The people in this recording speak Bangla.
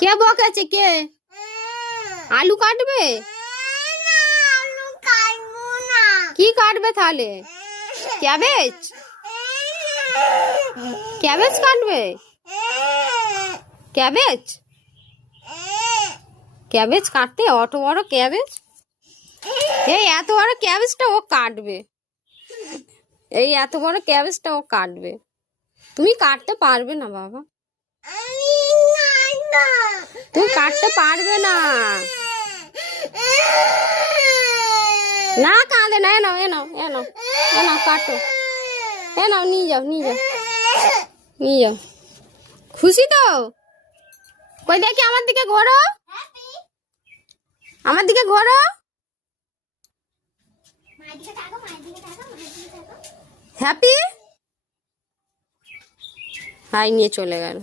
কে বকেছে? কে আলু কাটবে? কি কাটবে তাহলে? ক্যাবেজ? ক্যাবেজ কাটবে? ক্যাবেজ? ক্যাবেজ কাটতে? অত বড় ক্যাবেজ? এই এত বড় ক্যাবেজটা ও কাটবে। এই এত বড় ক্যাবেজটা ও কাটবে। তুমি কাটতে পারবে না বাবা, তুমি কাটতে পারবে না। না কাঁদে না, এনাও এনাও এনাও এনাও কাটো, এনাও নিয়ে যাও নিয়ে যাও নিয়ে যাও। খুশি তো? কই দেখি আমার দিকে ঘোরো, আমার দিকে ঘোরো। হ্যাপি? হাই নিয়ে চলে গেল।